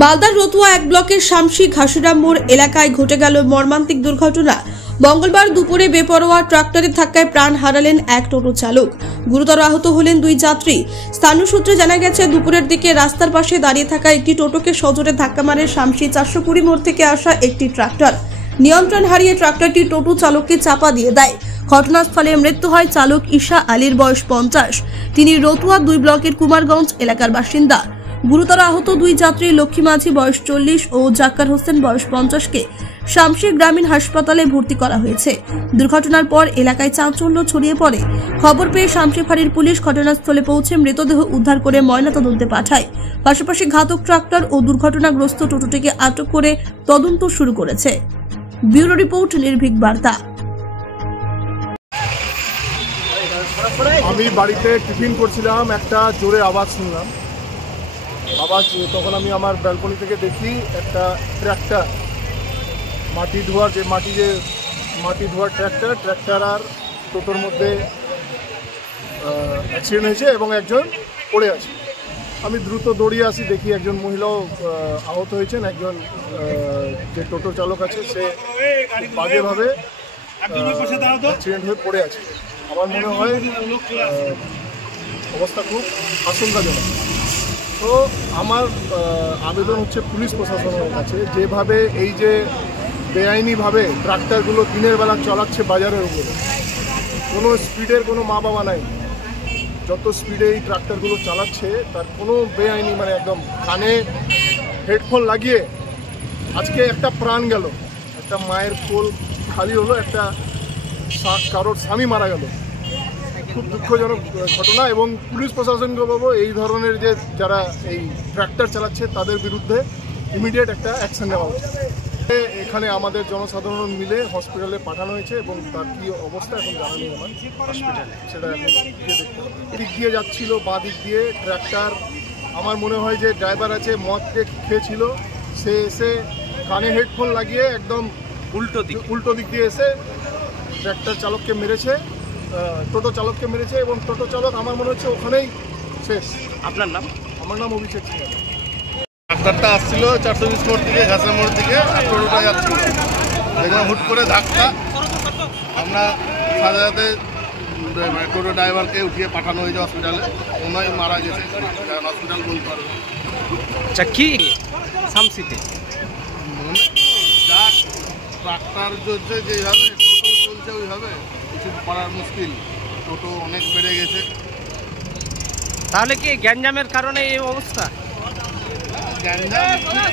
মালদার রতুয়া এক ব্লকের শামসি ঘাসিরাম মোড় এলাকায় ঘটে গেল মর্মান্তিক দুর্ঘটনা। মঙ্গলবার দুপুরে বেপরোয়া ট্রাক্টরের ধাক্কায় প্রাণ হারালেন এক টোটো চালক। গুরুতর আহত হলেন দুই যাত্রী। স্থানীয় সূত্রে জানা গেছে, দুপুরের দিকে রাস্তার পাশে দাঁড়িয়ে থাকা একটি টোটোকে সজোরে ধাক্কা মারে শামসি 420 মোড় থেকে আসা একটি ট্রাক্টর। নিয়ন্ত্রণ হারিয়ে ট্রাক্টরটি টোটো চালককে চাপা দিয়ে দেয়। ঘটনাস্থলে মৃত্যু হয় চালক ঈশা আলীর, বয়স 50। তিনি রতুয়া 2 ব্লকের কুমারগঞ্জ এলাকার বাসিন্দা। গুরুতর আহত দুই যাত্রী লক্ষ্মী মাঝি, বয়স 40 ও জাক্কার হোসেন, বয়স 50কে শামসি গ্রামীণ হাসপাতালে ভর্তি করা হয়েছে। দুর্ঘটনার পর এলাকায় চাঞ্চল্য ছড়িয়ে পড়ে। খবর পেয়ে শামসি ফাঁড়ির পুলিশ ঘটনাস্থলে পৌঁছে মৃতদেহ উদ্ধার করে ময়নাতদন্তে পাঠায়। পাশাপাশি ঘাতক ট্রাক্টর ও দুর্ঘটনাগ্রস্ত টোটোটিকে আটক করে তদন্ত শুরু করেছে। ব্যুরো রিপোর্ট, নির্ভীক বার্তা। আমি বাড়িতে টিফিন করছিলাম, একটা জোরে আওয়াজ শুনলাম। তখন আমি আমার ব্যালকনি থেকে দেখি একটা ট্র্যাক্টর, মাটি ধোয়ার ট্র্যাক্টর আর টোটোর মধ্যে অ্যাক্সিডেন্ট হয়েছে এবং একজন পড়ে আছে। আমি দ্রুত দৌড়িয়ে আসি, দেখি একজন মহিলাও আহত হয়েছেন। একজন যে টোটো চালক আছে সে বাজেভাবে অ্যাক্সিডেন্ট হয়ে পড়ে আছে। আমার মনে হয় অবস্থা খুব আশঙ্কাজনক। তো আমার আবেদন হচ্ছে পুলিশ প্রশাসনের কাছে, যেভাবে এই যে বেআইনিভাবে ট্রাক্টরগুলো দিনের বেলা চালাচ্ছে বাজারের উপরে, কোনো স্পিডের কোনো মা বাবা নাই। যত স্পিডে এই ট্রাক্টরগুলো চালাচ্ছে তার কোনো বেআইনি, মানে একদম কানে হেডফোন লাগিয়ে আজকে একটা প্রাণ গেল, একটা মায়ের কোল খালি হলো, একটা কারোর স্বামী মারা গেল। খুব দুঃখজনক ঘটনা। এবং পুলিশ প্রশাসনকে বলবো, এই ধরনের যে যারা এই ট্রাক্টর চালাচ্ছে তাদের বিরুদ্ধে ইমিডিয়েট একটা অ্যাকশন নেওয়া উচিত। এখানে আমাদের জনসাধারণ মিলে হসপিটালে পাঠানো হয়েছে এবং তার কী অবস্থা এখন জানা নেই আমার হসপিটালে, সেটা এখন দেখতে হবে। দিক দিয়ে যাচ্ছিল, বাঁ দিক দিয়ে ট্রাক্টর, আমার মনে হয় যে ড্রাইভার আছে মদ খেয়েছিল, সে এসে কানে হেডফোন লাগিয়ে একদম উল্টো দিক দিয়ে এসে ট্রাক্টর চালককে মেরেছে, টোটো চালককে মেরেছে এবং টোটো চালক আমার মনে হচ্ছে ওখানেই শেষ। আপনার নাম? আমার নাম অভিষেক সিং। ট্রাক্টরটা আসছিল 420 মোড় থেকে, ঘাসের মোড় থেকে, আর টোটোটা যাচ্ছিল। দেখলাম হুট করে ধাক্কা। আমরা সাথে সাথে টোটো ড্রাইভারকে উঠিয়ে পাঠানো হয়েছে হসপিটালে। ওনাই মারা গেছে, হসপিটাল বলতে পারবে। আচ্ছা, কি শামসিতে যা ট্রাক্টর চলছে যেভাবে, টোটো চলছে ওইভাবে কিছু করার মুশকিল। টোটো অনেক বেড়ে গেছে। তাহলে কি গ্যাঞ্জামের কারণে এই অবস্থা? গ্যাঞ্জাম ঠিক